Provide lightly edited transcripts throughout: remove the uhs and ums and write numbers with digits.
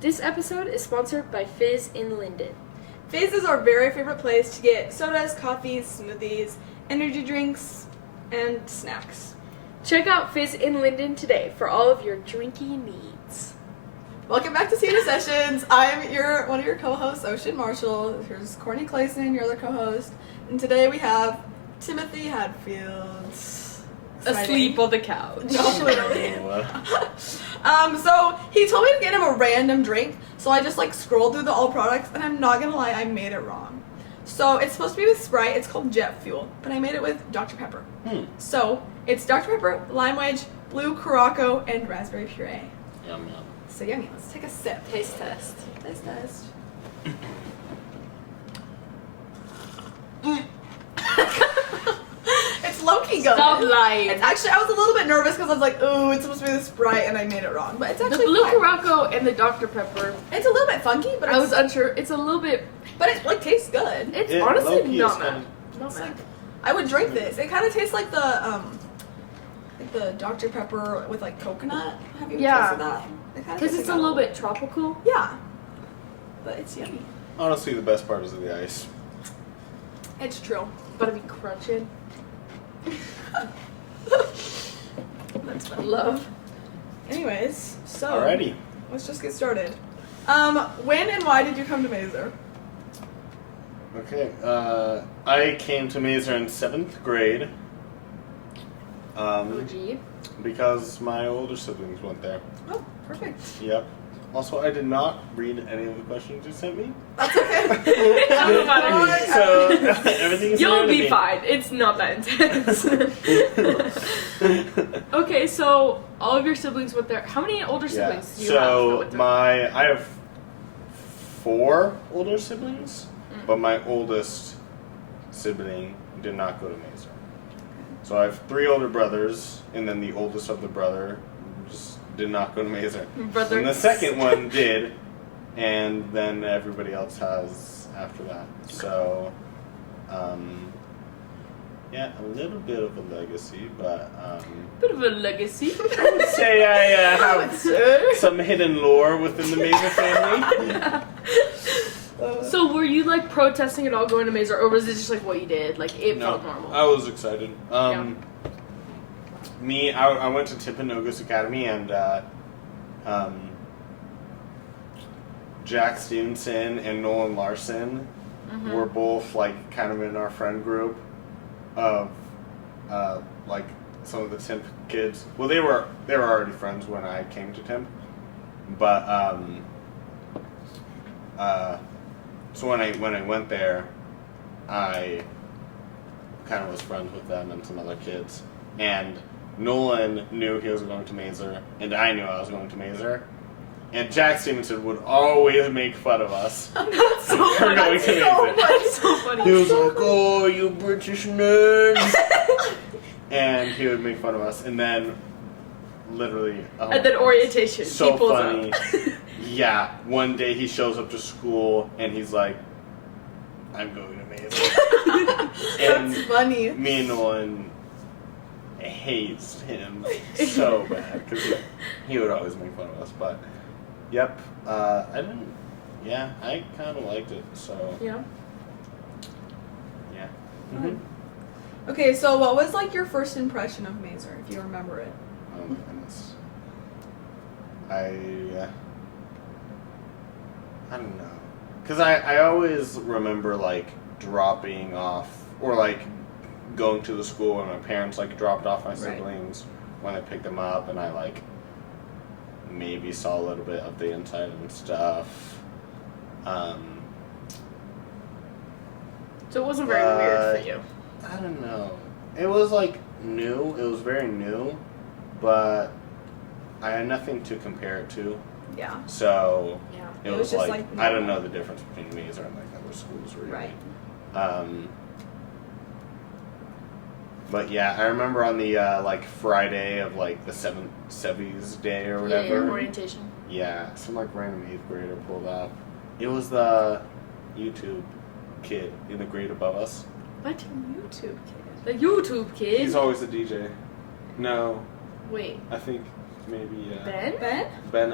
This episode is sponsored by Fizz in Linden. Fizz is our very favorite place to get sodas, coffees, smoothies, energy drinks, and snacks. Check out Fizz in Linden today for all of your drinking needs. Welcome back to Senior Sessions. I'm one of your co-hosts, Ocean Marshall. Here's Courtney Clayson, your other co-host. And today we have Timothy Hadfield. Asleep on the couch. No, literally. So he told me to get him a random drink, so I just scrolled through the all products, and I'm not gonna lie, I made it wrong. So it's supposed to be with Sprite, it's called Jet Fuel, but I made it with Dr. Pepper. So it's Dr. Pepper, lime wedge, blue Curaçao, and raspberry puree. Yum yum. So yummy, let's take a sip. Taste test. Taste test. It's low-key good. Stop lying. It's actually, I was a little bit nervous because I was like, ooh, it's supposed to be the Sprite, and I made it wrong. But it's The actually blue fine. Curaçao and the Dr. Pepper. It's a little bit funky, but I was unsure. It's a little bit. but it tastes good. It's It honestly low-key not is bad. funny. Not It's bad. I would drink this. It kind of tastes like the Dr. Pepper with coconut. Have you Yeah. tasted that? Because it's a little bit tropical. Yeah. But it's yummy. Honestly, the best part is the ice. It's true. But to be crunching. That's my love. Anyways, so Alrighty. let's just get started. When and why did you come to Maeser? Okay. I came to Maeser in 7th grade. OG. Because my older siblings went there. Oh, perfect. Yep. Also, I did not read any of the questions you sent me. That's okay. Doesn't matter. So everything is You'll new to be me. fine. It's not that intense. Okay, so all of your siblings went there. How many older Yeah. siblings do you have? that So went there? I have 4 older siblings, but my oldest sibling did not go to Maeser. So I have 3 older brothers, and then the oldest of the brother just did not go to Maeser. Brother. And the second one did, and then everybody else has after that. So, yeah, a little bit of a legacy, but Bit of a legacy. I would say I have some hidden lore within the Maeser family. So were you protesting at all going to Maeser, or was it just what you did? It No, felt normal. I was excited. Yeah. I went to Timpanogos Academy, and Jack Stevenson and Nolan Larson were both kind of in our friend group of some of the Timp kids. Well, they were already friends when I came to Timp, but so when I went there, I kind of was friends with them and some other kids. And Nolan knew he was going to Maeser, and I knew I was going to Maeser. And Jack Stevenson would always make fun of us That's so for funny. going to Maeser. That's so funny. He was like, "Oh, you British nerds," and he would make fun of us. And then, literally, And then orientation. so he pulls funny. up. Yeah, one day he shows up to school and he's like, "I'm going to Maeser." And That's funny. me and Nolan hates him so bad because he would always make fun of us. But yep, I didn't. Yeah, I kind of liked it. So Yeah. yeah. Okay, so what was your first impression of Maeser, if you remember it? Oh my goodness. I don't know, because I always remember dropping off or going to the school when my parents dropped off my siblings when I picked them up, and I maybe saw a little bit of the inside and stuff. So it wasn't very weird for you. I don't know. It was new. It was very new, but I had nothing to compare it to. Yeah. So Yeah. it It was was just, I don't know the difference between Maeser and other schools really. Right. But yeah, I remember on the Friday of the 7th Sevies Day or Yeah, whatever. your orientation. Yeah, some random 8th grader pulled up. It was the YouTube kid in the grade above us. What? YouTube kid. The YouTube kid? He's always the DJ. No, Wait. I think maybe Ben? Ben? Ben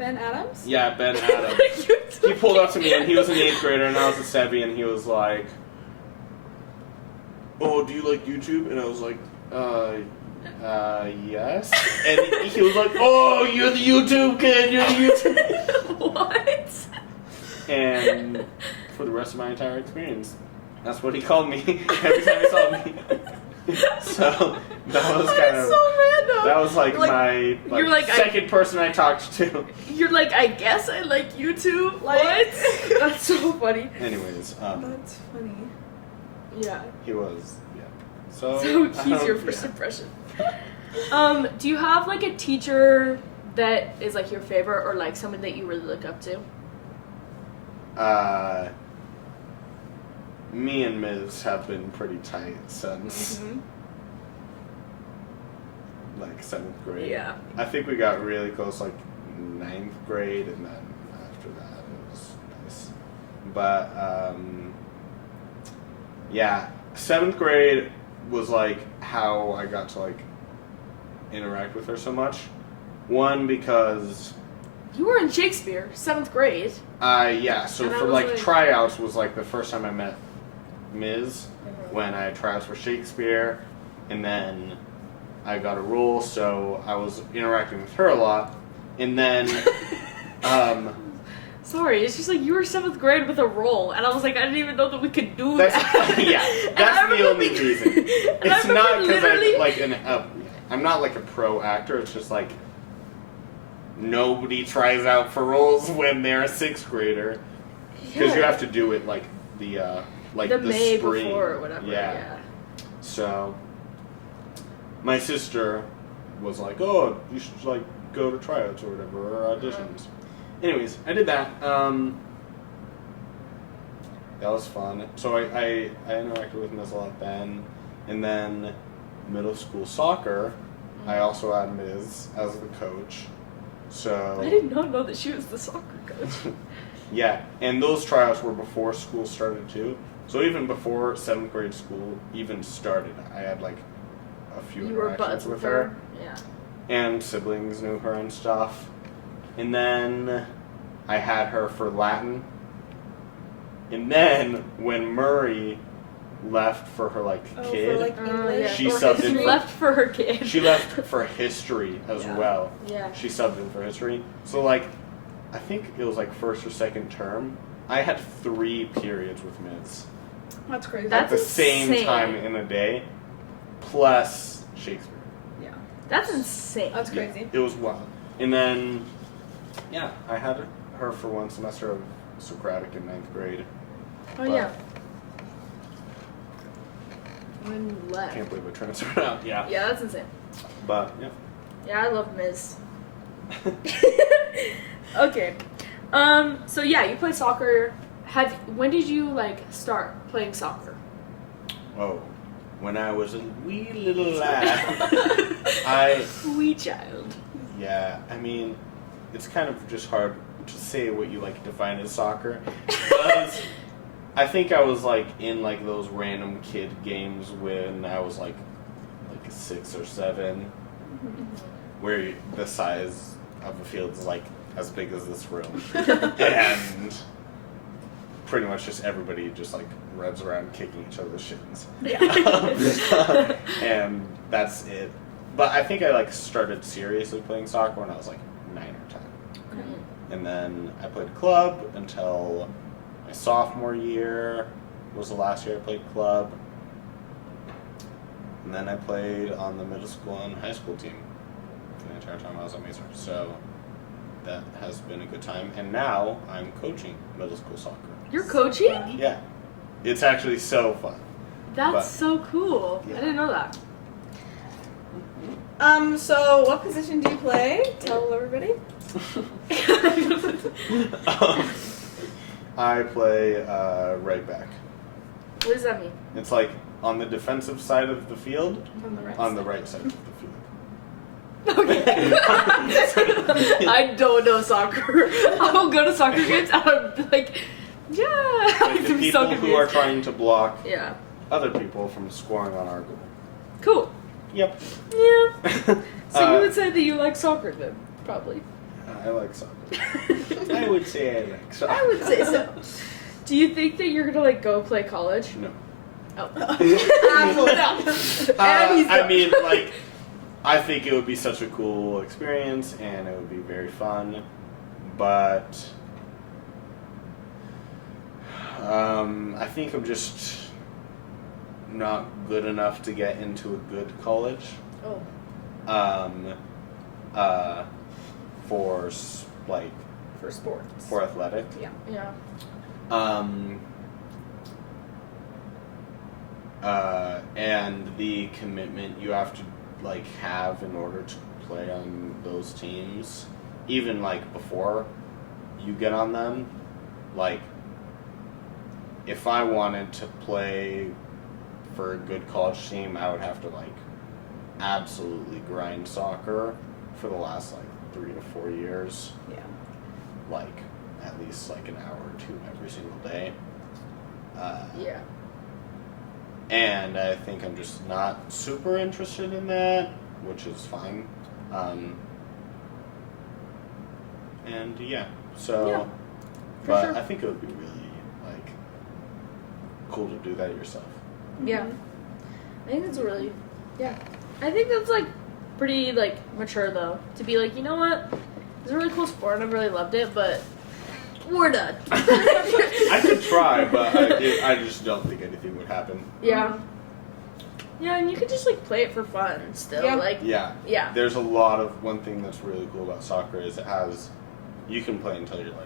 Ben Adams? Yeah, Ben Adams. He pulled up to me and he was an 8th grader and I was a 7th and he was like, "Oh, do you like YouTube?" And I was like, yes. And he was like, "Oh, you're the YouTube kid, you're the YouTube kid." What? And for the rest of my entire experience, that's what he called me every time he saw me. So that was kind of so random. That was like my you're like, second person I talked to. You're like, I guess I like YouTube. Like- What? That's so funny. Anyways, That's funny. Yeah. he was So he's your first impression. Do you have like a teacher that is like your favorite or like someone that you really look up to? Me and Ms. have been pretty tight since like 7th grade. Yeah. I think we got really close like 9th grade, and then after that it was nice. But yeah, 7th grade was like how I got to like interact with her so much. One, because You were in Shakespeare, 7th grade. yeah, so And I for was like like- tryouts was like the first time I met Ms. When I tryouts for Shakespeare, and then I got a role, so I was interacting with her a lot. And then Sorry, it's just like you were 7th grade with a role, and I was like, I didn't even know that we could do that's that. yeah, And I that's the remember only being- reason. and I It's remember not because literally- I'm like I'm not like a pro actor. It's just like nobody tries out for roles when they're a 6th grader because you Yeah. have to do it like the May spring. before or whatever. Yeah. Yeah. So my sister was like, "Oh, you should like go to tryouts or whatever or auditions." Anyways, I did that. That was fun. So I interacted with Ms. a lot then, and then middle school soccer. I also had Ms. as the coach. So I did not know that she was the soccer coach. yeah, and those tryouts were before school started too. So even before 7th grade school even started, I had like a few You were interactions buds with her. Yeah. And siblings knew her and stuff. And then I had her for Latin. And then when Murray left for her kid, For, like, English She or subbed in She history. for- left for her kid. she left for history as Yeah. well. Yeah. She subbed in for history. So I think it was like first or second term. I had 3 periods with Ms. That's crazy. At That's the same insane. time in a day, plus Shakespeare. yeah. That's insane. That's crazy. It was wild. And then, yeah, I had her for 1 semester of Socratic in 9th grade. Oh yeah. When you I left. can't believe I transferred out. Yeah. Yeah, that's insane. But, yeah. Yeah, I love Ms. Okay. So yeah, you play soccer. When did you start playing soccer? Oh, when I was a wee little lad. Wee child. Yeah, I mean, it's kind of just hard to say what you define as soccer. Because I think I was in those random kid games when I was like 6 or 7, where the size of the field is as big as this room, and pretty much just everybody just runs around kicking each other's shins. Yeah. And that's it. But I think I started seriously playing soccer when I was 9 or 10. And then I played club until my sophomore year was the last year I played club. And then I played on the middle school and high school team for the entire time I was at Maeser. So that has been a good time. And now I'm coaching middle school soccer. You're coaching? Yeah. It's actually so fun. That's so cool. Yeah. I didn't know that. So what position do you play? Tell everybody. I play right back. What does that mean? It's on the defensive side of the field, On the right on the side. right side of the field. Okay. I don't know soccer. I'll go to soccer games and I'm yeah. Like the I'm people so who are confused. trying to block Yeah. other people from scoring on our goal. Cool. Yep. Yeah. So you Uh, would say that you like soccer then, probably. I like soccer. I would say I like soccer. I would say so. Do you think that you're gonna like go play college? No. Oh. Absolutely not. And he's I mean, like, I think it would be such a cool experience, and it would be very fun, but I think I'm just not good enough to get into a good college. Oh. For like For sports. for athletic. Yeah. And the commitment you have to like have in order to play on those teams, even like before you get on them, like if I wanted to play for a good college team, I would have to like absolutely grind soccer for the last like 3 to 4 years. Yeah. Like at least like an hour or two every single day. Yeah. And I think I'm just not super interested in that, which is fine. And yeah, so, Yeah, for but sure. I think it would be really like cool to do that yourself. Yeah. I think that's really, yeah. I think that's like pretty like mature though, to be like, you know what, it's a really cool sport and I've really loved it, but we're done. I could try, but I just don't think anything would happen. Yeah. Yeah, and you could just like play it for fun still. Yeah. Like, Yeah. yeah. There's a lot of, one thing that's really cool about soccer is it has, you can play until you're like,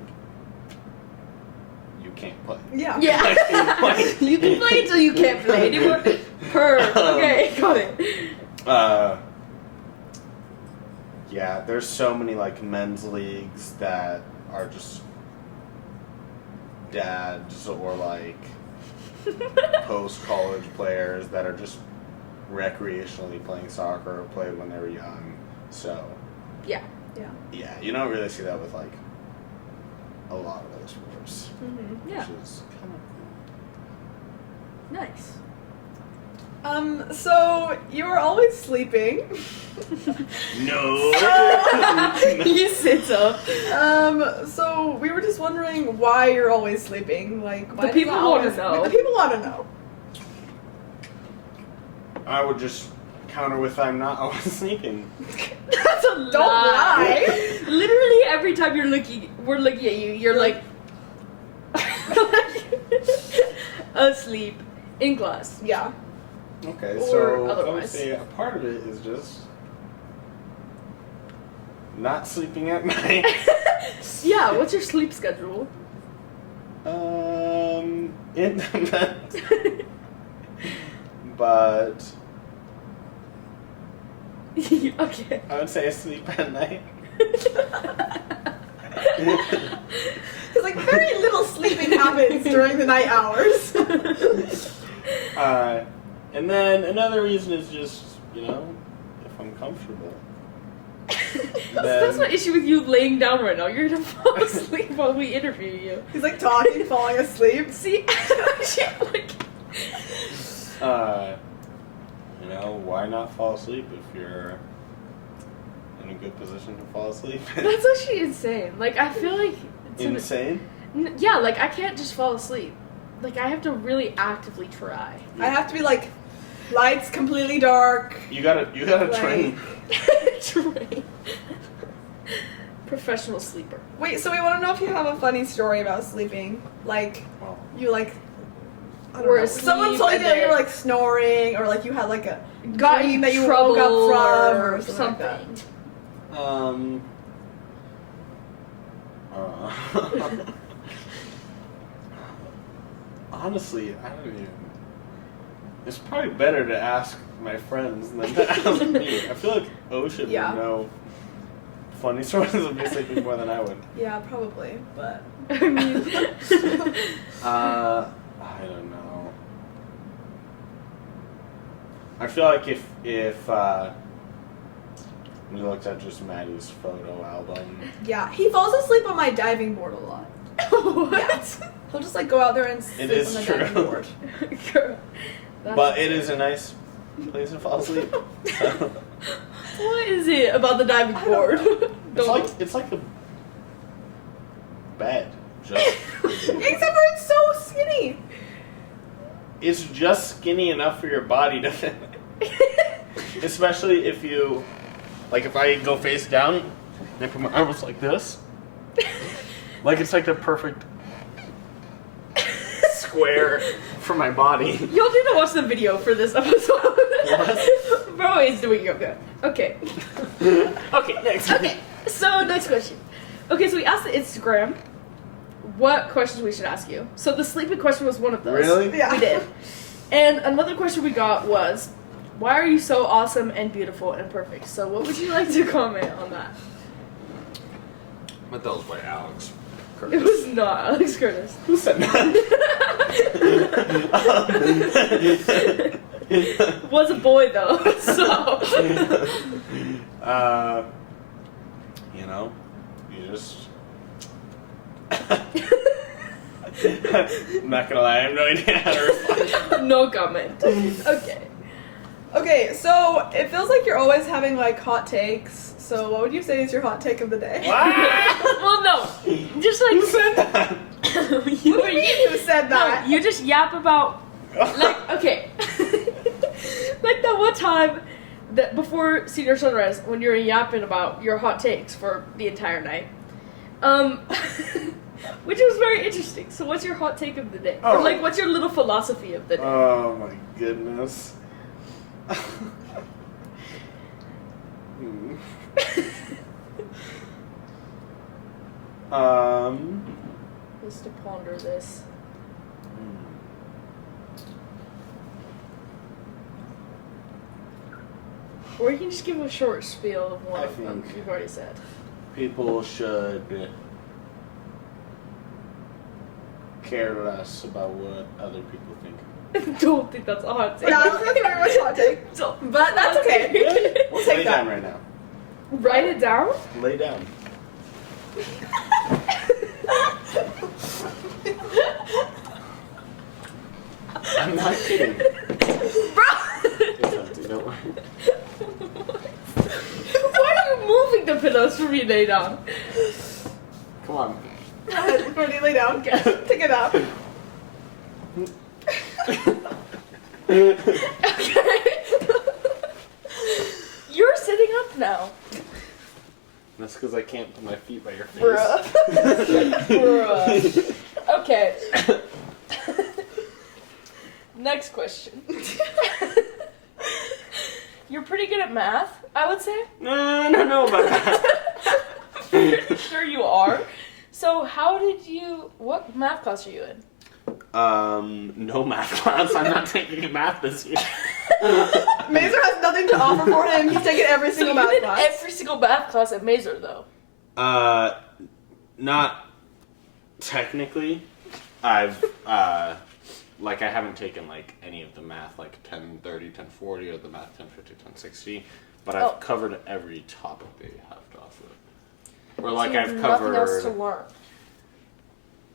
you can't play. Yeah. Yeah. Like- You can play until you can't play anymore. Okay, got it. Yeah, there's so many like men's leagues that are just dads or like post-college players that are just recreationally playing soccer or played when they were young. So Yeah. yeah, you don't really see that with like a lot of other sports, Mm-hmm. Yeah. which is kind of Nice. So you were always sleeping. no. You sit up. So we were just wondering why you're always sleeping. Like, why The do you people always- wanna know. The people want to know. I would just counter with I'm not always sleeping. That's a Don't lie. Literally every time we're looking at you, you're like asleep in class. Yeah. Okay, Or so I would otherwise. say a part of it is just not sleeping at night. Yeah, what's your sleep schedule? It depends. But Okay. I would say I sleep at night. Because like very little sleeping happens during the night hours. And then another reason is just, you know, if I'm comfortable. That's my issue with you laying down right now. You're gonna fall asleep while we interview you. He's like talking, falling asleep. See, like, You know, why not fall asleep if you're in a good position to fall asleep? that's actually insane. Like, I feel like Insane? Yeah, like I can't just fall asleep. Like I have to really actively try. I have to be like, lights completely dark. You gotta Like- train. Train. Professional sleeper. Wait, so we want to know if you have a funny story about sleeping. Like, Well, you like, I don't Were know. asleep Someone told you and that you then- were like snoring, or like you had like a Got dream in that you trouble woke up from, or or something. like that. Honestly, I don't even. It's probably better to ask my friends than to ask me. I feel like Ocean Yeah. would know funny stories of me sleeping more than I would. Yeah, probably, but. I mean, I don't know. I feel like if we looked at just Maddie's photo album, Yeah, he falls asleep on my diving board a lot. what? He'll just like go out there and sleep is on the true. diving board. Girl, that's but it is a nice place to fall asleep. So, What is it about the diving I don't board? it's like a bed. Just Except for it's so skinny. it's just skinny enough for your body to fit. Especially if you, like, if I go face down and I put my arms like this, like it's like the perfect square for my body. You'll need to watch the video for this episode. What? Bro is doing yoga. Okay. Okay, next. Okay. So next question. Okay, so we asked the Instagram what questions we should ask you. So the sleeping question was one of those. Really? Yeah. We did. And another question we got was, why are you so awesome and beautiful and perfect? So what would you like to comment on that? But that was by Alex. It was not Alex Curtis. Who said that? Was a boy though, so. You know, you just. I'm not gonna lie, I have no idea how to respond. No comment. Okay. Okay, so it feels like you're always having like hot takes. So what would you say is your hot take of the day? Well, no. Just like. Who said that? you, What do you mean you said that? No, you just yap about. Like, okay. Like that one time that before Senior Sunrise when you were yapping about your hot takes for the entire night. Which was very interesting. So what's your hot take of the day? Or Oh. like what's your little philosophy of the day? Oh my goodness. Just to ponder this. Or you can just give a short spiel of one I of them think- you've already said. People should care less about what other people think. Don't think that's a hot take. Yeah, that's very much hot take. So, But that's okay. We'll take Lay that. down right now. write it down. Lay down. I'm not kidding. Bro! It's empty, don't worry. Why are you moving the pillows for me to lay down? Come on. Go ahead, Courtney, lay down. Take it out. Okay. You're sitting up now. That's because I can't put my feet by your face. Bruh. Okay. Next question. You're pretty good at math, I would say. No, I don't know about that. Pretty sure you are. So what math class are you in? No math class. I'm not taking math this year. Maeser has nothing to offer for him. He's taken every So single you math did class. every single math class at Maeser, though. Not technically. I've, I haven't taken, like, any of the math, like 1030, 1040, or the math 1050, 1060, but I've covered every topic they have to offer. Or, like, So you I've have covered... nothing else to learn.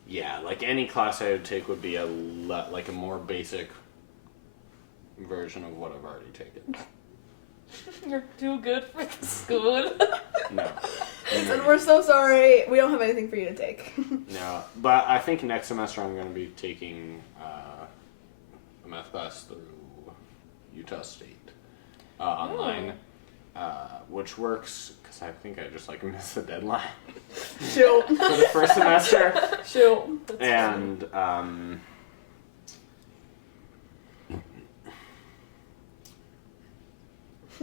Yeah, like, any class I would take would be a more basic version of what I've already taken. You're too good for the school. No. And we're so sorry. We don't have anything for you to take. No, but I think next semester I'm going to be taking a math class through Utah State online, which works because I think I just missed the deadline Shoot. for the first semester, Shoot. and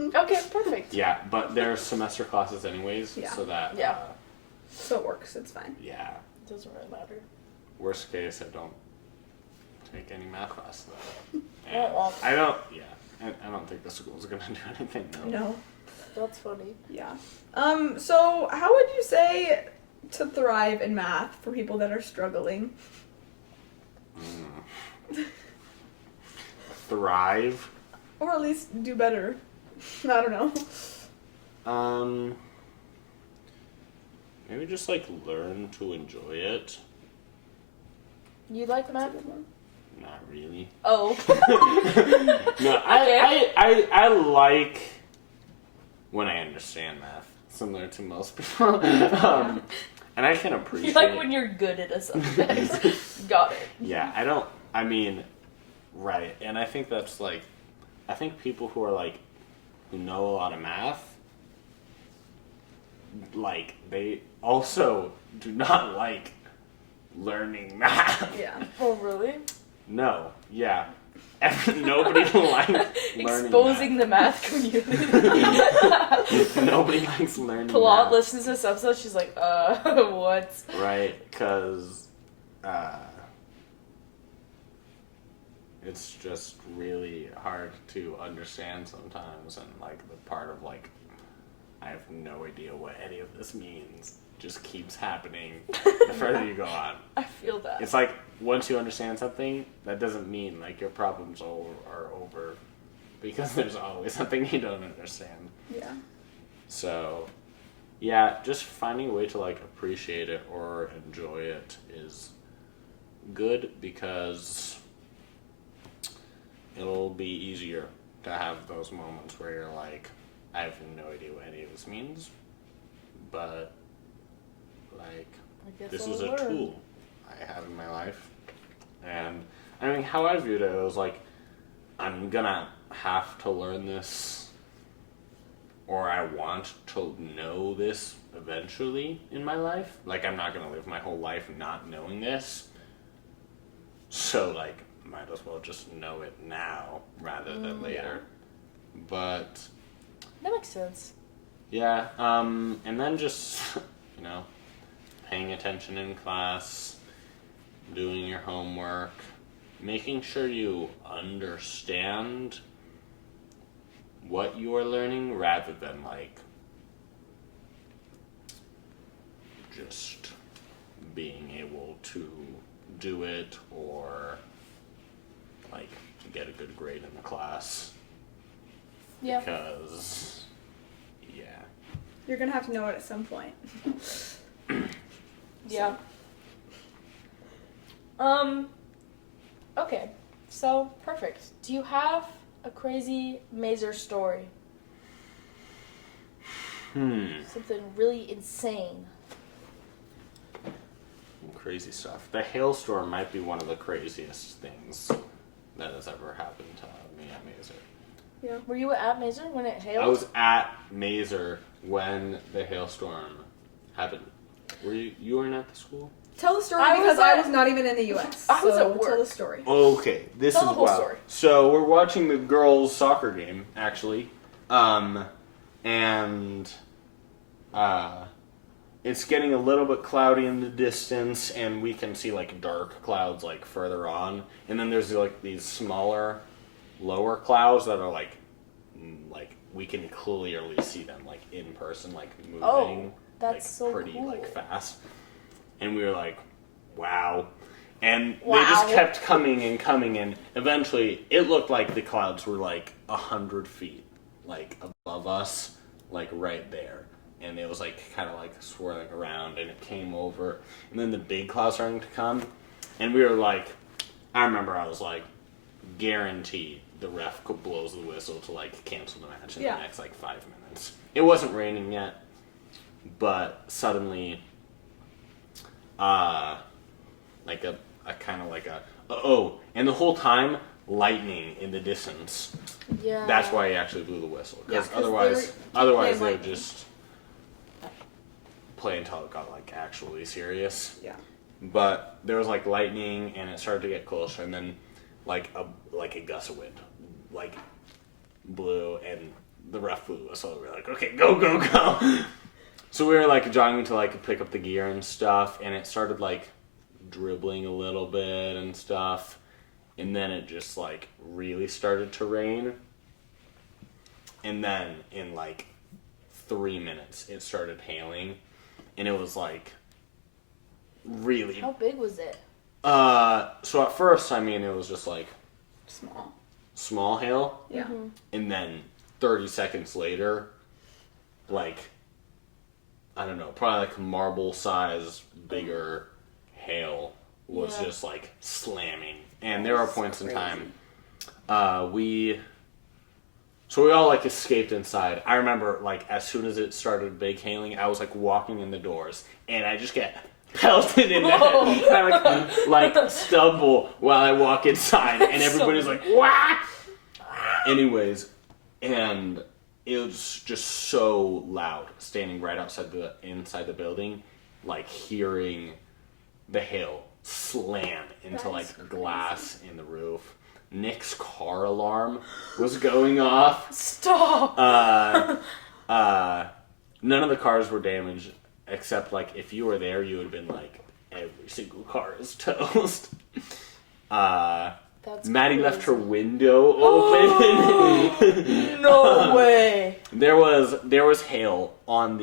Okay, perfect. yeah, but there's semester classes anyways, Yeah. so that Yeah. So it works. It's fine. yeah. It doesn't really matter. Worst case, I don't take any math class though. Oh, And well. I don't. Yeah, I don't think the school's gonna do anything. No. That's funny. Yeah. So how would you say to thrive in math for people that are struggling? Thrive. Or at least do better. I don't know. Maybe just learn to enjoy it. You like math? Not really. Oh. No, Okay. I like when I understand math, similar to most people. And I can appreciate like when you're good at a subject. Got it. Yeah, right. And I think that's like, I think people who are like, who know a lot of math, like, they also do not like learning math. Yeah. Oh, really? No, yeah. Nobody likes learning Exposing math. the math community. Nobody likes learning Plot math. listens to this episode, she's like, what? Right, because it's just really hard to understand sometimes, and like the part of like, I have no idea what any of this means just keeps happening the further you go on. I feel that. It's like, once you understand something, that doesn't mean like your problems are over, because there's always something you don't understand. Yeah. So, yeah, just finding a way to like appreciate it or enjoy it is good, because it'll be easier to have those moments where you're like, I have no idea what any of this means, but like, this is a tool I have in my life. And I mean, how I viewed it, it was like, I'm gonna have to learn this, or I want to know this eventually in my life. Like, I'm not gonna live my whole life not knowing this. So, like, might as well just know it now rather than later. Yeah. But That makes sense. yeah, and then just, you know, paying attention in class, doing your homework, making sure you understand what you are learning rather than like just being able to do it or like get a good grade in the class. Yeah. Because, yeah. You're gonna have to know it at some point. Yeah. Okay. So, perfect. Do you have a crazy Maeser story? Something really insane. Crazy stuff. The hailstorm might be one of the craziest things that has ever happened to me at Maeser. Yeah. Were you at Maeser when it hailed? I was at Maeser when the hailstorm happened. Were you weren't at the school? Tell the story, I was because I at- was not even in the U.S. I was so at work. Tell the story. Okay, this Tell is the whole wild. story. So we're watching the girls' soccer game, actually, and it's getting a little bit cloudy in the distance, and we can see like dark clouds like further on, and then there's like these smaller, lower clouds that are like we can clearly see them like in person, like moving. Oh, that's like, so pretty cool. like fast, and we were like, wow. And Wow. they just kept coming and coming, and eventually it looked like the clouds were like 100 feet, like above us, like right there. And it was like kind of like swirling around, and it came over, and then the big clouds starting to come, and we were like, I remember I was like, guaranteed the ref blows the whistle to like cancel the match in the next like 5 minutes. It wasn't raining yet, but suddenly, like a kind of like and the whole time lightning in the distance. Yeah. That's why he actually blew the whistle, because Yeah, 'cause otherwise they they were would just play until it got like actually serious. Yeah. But there was like lightning, and it started to get closer, and then like a gust of wind like blew, and the ref blew the whistle. We were like, okay, go go go. So we were like jogging to like pick up the gear and stuff, and it started like dribbling a little bit and stuff, and then it just like really started to rain, and then in like 3 minutes it started hailing, and it was like really How big was it? so at first, I mean, it was just like small hail, Yeah. and then 30 seconds later, like, I don't know, probably like marble size bigger hail was just like slamming. And there are points in time, we So we all, like, escaped inside. I remember, like, as soon as it started big hailing, I was, like, walking in the doors, and I just get pelted in the head. I, like, stumble while I walk inside, and everybody's like, wah! Anyways, and it was just so loud, standing right inside the building, like, hearing the hail slam into, like, glass in the roof. Nick's car alarm was going off. Stop! None of the cars were damaged, except, like, if you were there, you would have been like, every single car is toast. Maddie left her window open. No way! There was hail on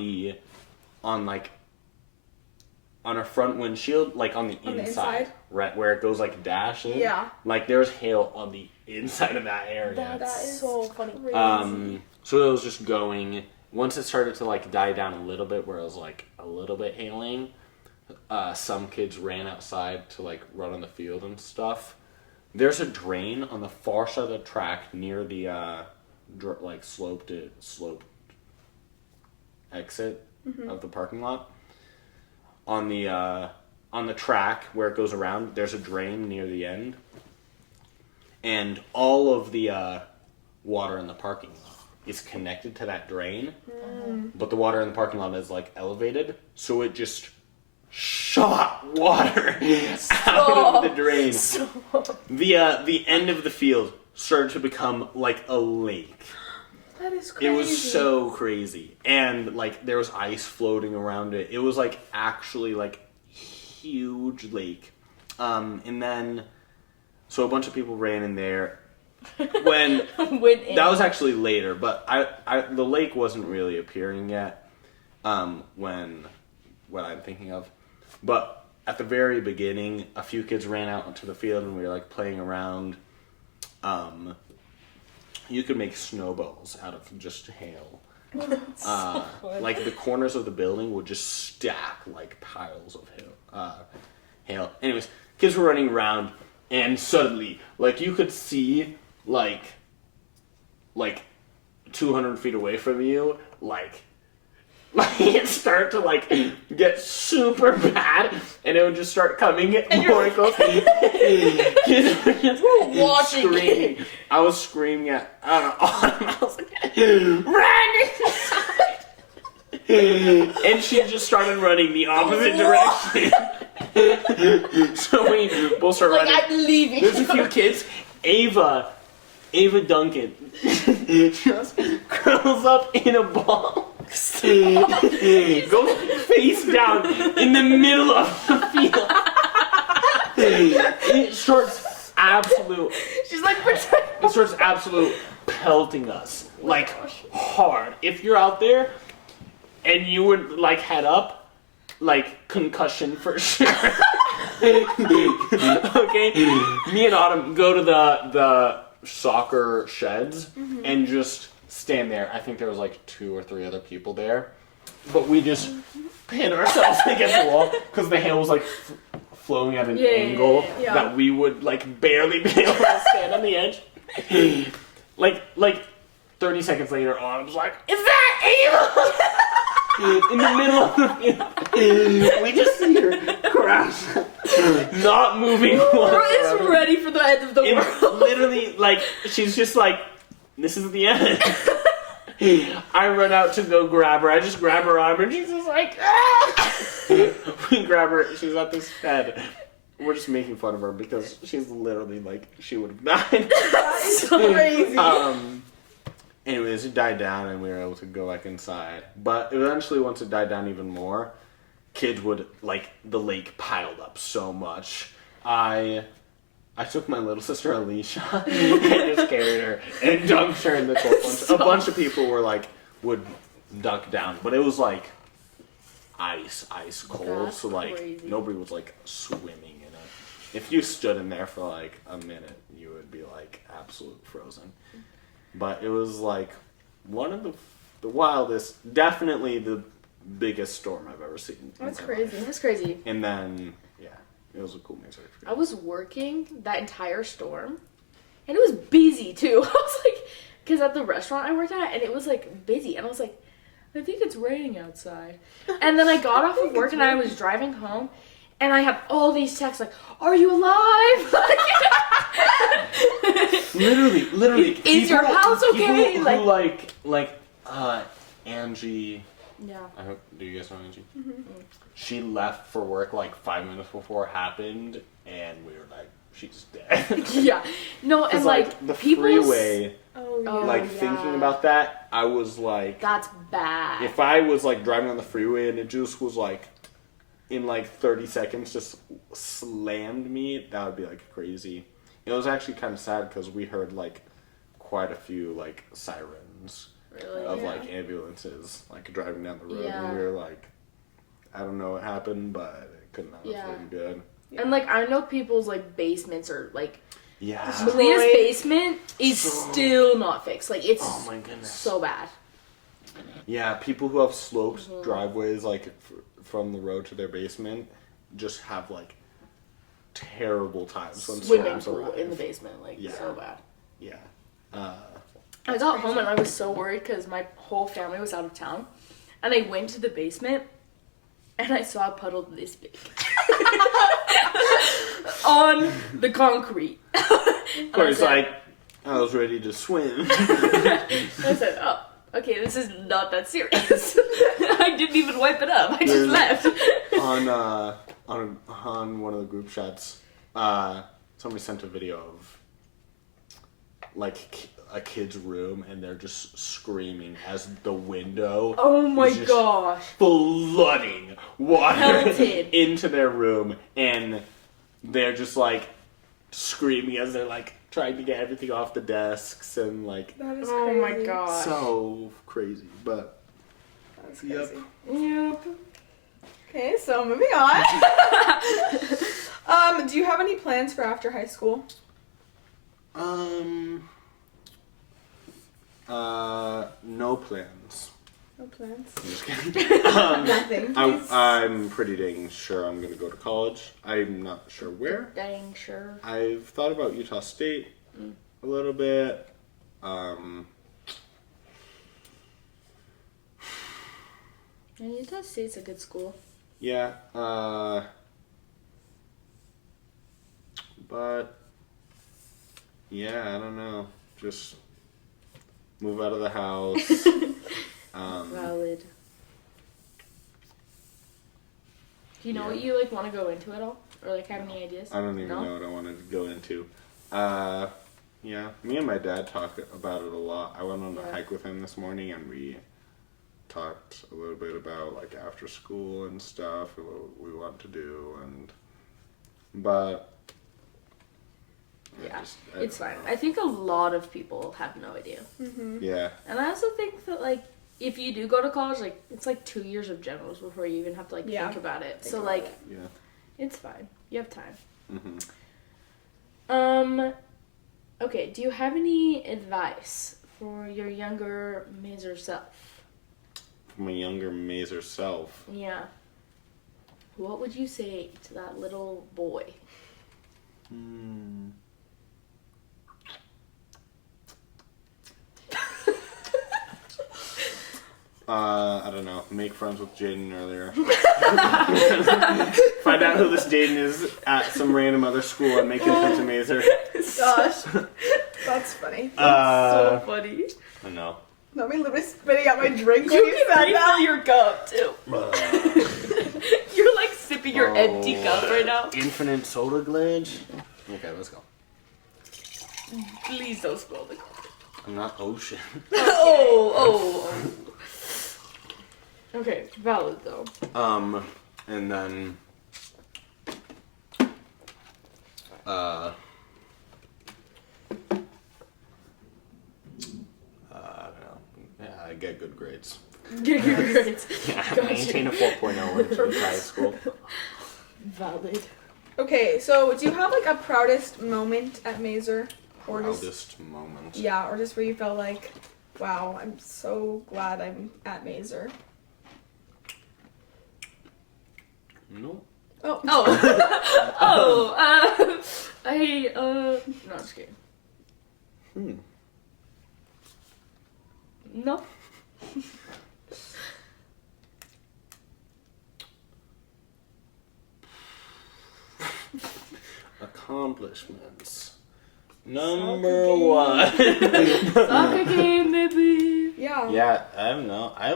her front windshield, like on the inside, right where it goes like dash in. Yeah. Like there was hail on the inside of that area. That is so funny. So it was just going. Once it started to like die down a little bit, where it was like a little bit hailing, some kids ran outside to like run on the field and stuff. There's a drain on the far side of the track near the like sloped exit of the parking lot. On the track where it goes around, there's a drain near the end, and all of the water in the parking lot is connected to that drain. But the water in the parking lot is like elevated, so it just shot water out of the drain. The end of the field started to become like a lake. That is crazy. It was so crazy. And like there was ice floating around it. It was like actually like huge lake. And then so a bunch of people ran in there when that was actually later, but the lake wasn't really appearing yet when what I'm thinking of. But at the very beginning, a few kids ran out onto the field and we were like playing around. You could make snowballs out of just hail. Like the corners of the building would just stack like piles of hail. Anyways, kids were running around, and suddenly, like you could see, like 200 feet away from you, like it started to like get super bad, and it would just start coming more and closer. Kids were just screaming. I was screaming at Autumn. I was like, run inside! And she just started running the opposite direction. So we both start running. I'm leaving. There's a few kids. Ava Duncan just curls up in a ball. Goes face down in the middle of the field. It starts absolute. She's like, It starts absolute pelting us like hard. If you're out there and you would like head up, like concussion for sure. Okay, me and Autumn go to the soccer sheds and just stand there. I think there was like 2 or 3 other people there, but we just pin ourselves against the wall because the hail was like flowing at an angle that we would like barely be able to stand on the edge. Like 30 seconds later, Autumn's like, "Is that Ava?" In the middle of the field. We just see her crash, not moving. Laura is ready for the end of the world. Literally, like she's just like, "This is the end." I run out to go grab her. I just grab her arm, and she's just like, "Ah!" We grab her. She's at this bed. We're just making fun of her because she's literally like she would have died. That's so crazy. Anyways, it died down, and we were able to go back inside. But eventually, once it died down even more, kids would like the lake piled up so much. I took my little sister Alicia and just carried her and dunked her in the cold. A bunch of people would dunk down, but it was like ice cold. That's so like crazy. nobody was like swimming in it. If you stood in there for like a minute, you would be like absolute frozen. But it was like one of the wildest, definitely the biggest storm I've ever seen. That's crazy. That's crazy. And then it was a cool Maeser experience. I was working that entire storm, and it was busy too. I was like, because at the restaurant I worked at, and it was like busy, and I was like, I think it's raining outside. And then I got off of work and I was driving home, and I had all these texts like, "Are you alive?" literally. Is your house okay? People who Angie. Yeah. Do you guys know Angie? Mm-hmm. She left for work like 5 minutes before it happened, and we were like, she's dead. Yeah. No, and like the people's... freeway. Oh, yeah. Like thinking about that, I was like, that's bad. if I was like driving on the freeway and it just was like, in like 30 seconds, just slammed me, that would be like crazy. It was actually kind of sad because we heard like quite a few like sirens of like ambulances like driving down the road, and we were like, I don't know what happened, but it couldn't have been good. Yeah. And like I know people's like basements are like. Yeah. Leah's basement is still not fixed. Like, it's oh my goodness, so bad. Yeah, people who have sloped driveways, like, from the road to their basement, just have, like, terrible times when swimming storms pool arrive. in the basement. Like, so bad. Yeah. I got home and I was so worried because my whole family was out of town. And I went to the basement and I saw a puddle this big. On the concrete. Courtney's like, I was ready to swim. I said, oh, okay, this is not that serious. I didn't even wipe it up. I just left. On one of the group chats, somebody sent a video of like a kid's room, and they're just screaming as the window. Oh my gosh! Flooding water Pelted into their room, and they're just like screaming as they're like trying to get everything off the desks, and like that is oh crazy. my gosh, so crazy. But that's crazy. Yep. Okay, so moving on. Do you have any plans for after high school? No plans. No plans. I'm just kidding. Nothing. I'm pretty dang sure I'm gonna go to college. I'm not sure where. Dang sure. I've thought about Utah State a little bit. And Utah State's a good school. Yeah. But yeah, I don't know. Just move out of the house. Valid. Do you know what you like want to go into at all, or like have any ideas? I don't even know what I wanted to go into. Yeah, me and my dad talk about it a lot. I went on a hike with him this morning, and we talked a little bit about like after school and stuff, what we want to do, but yeah, it's fine. I think a lot of people have no idea. Mm-hmm. Yeah. And I also think that like if you do go to college, like it's like 2 years of generals before you even have to like think about it. So like, it's fine. You have time. Mm-hmm. Okay. Do you have any advice for your younger Maeser self? For my younger Maeser self. Yeah. What would you say to that little boy? I don't know. Make friends with Jaden earlier. Find out who this Jaden is at some random other school and make him come to Maeser. Gosh, that's funny. So funny. I know. Not me literally spitting out my drink. You can refill your cup too. You're like sipping your empty cup right now. Infinite soda glitch. Okay, let's go. Please don't spoil the cup. I'm not Ocean. Oh. Okay, valid though. And then, I don't know. Yeah, I get good grades. Get good grades. Yeah, I maintain a 4.0 in high school. Valid. Okay, so do you have like a proudest moment at Maeser? Or Proudest moment. Yeah, or just where you felt like, wow, I'm so glad I'm at Maeser. No. Oh. No, I'm just kidding. No. Accomplishments. Number one. Soccer game, baby. Yeah. Yeah, I don't know. I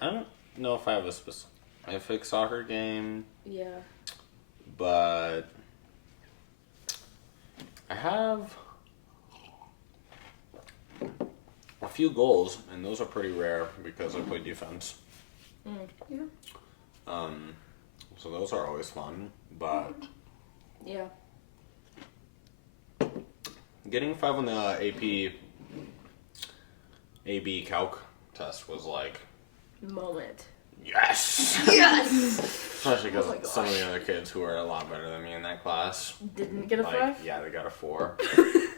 don't know if I have a specific soccer game, Yeah. but I have a few goals, and those are pretty rare because I play defense. Yeah. So those are always fun, but Yeah. getting 5 on the AB Calc test was like, Moment. yes! Yes. Especially because Oh my some of gosh. the other kids who are a lot better than me in that class, Didn't get a like, 5? yeah, they got a 4.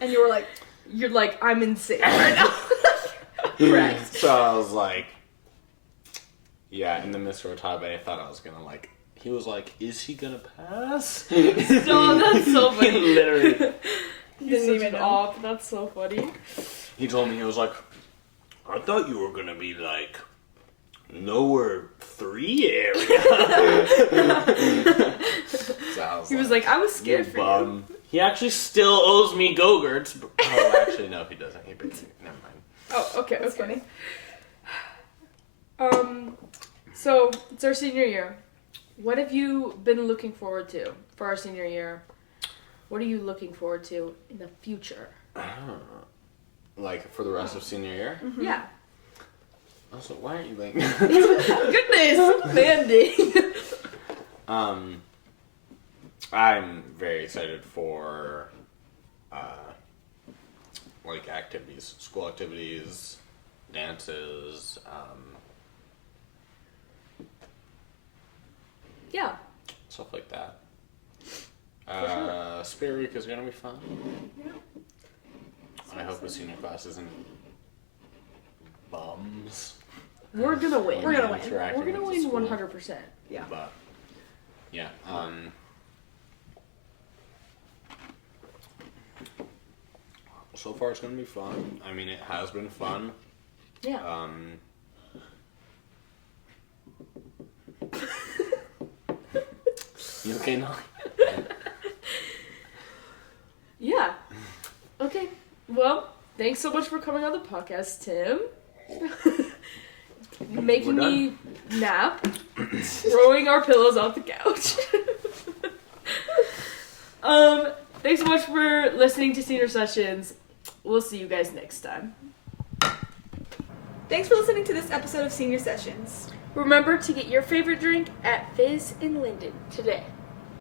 And you were like, You're like, I'm insane right now. correct. So I was like, yeah, and then Mr. Otabe, I thought I was gonna like, he was like, is he gonna pass? No, that's so funny. He literally, He's Didn't such even an know. op. That's so funny. he told me, he was like, I thought you were gonna be like, lower 3 area. So I He was like, I was scared for you. bum. He actually still owes me Go-Gurts. Oh, actually, no, he doesn't. He paid me. Never mind. Oh, okay, That's okay. funny. So it's our senior year. What have you been looking forward to for our senior year? What are you looking forward to in the future? Like, for the rest of senior year? Yeah. Also, why aren't you like... Goodness, Mandy. I'm very excited for, like, activities. School activities, dances, Yeah. stuff like that. sure. Spirit Week is gonna be fun. Yeah. I hope the senior class isn't bums. We're gonna win. We're gonna win. Interacting We're gonna with the win school. 100%. Yeah. But yeah, so far it's gonna be fun. I mean, it has been fun. Yeah. You okay now? Yeah. Okay. Well, thanks so much for coming on the podcast, Tim. Making We're me nap. Throwing our pillows off the couch. Thanks so much for listening to Senior Sessions. We'll see you guys next time. Thanks for listening to this episode of Senior Sessions. Remember to get your favorite drink at Fizz in Linden today.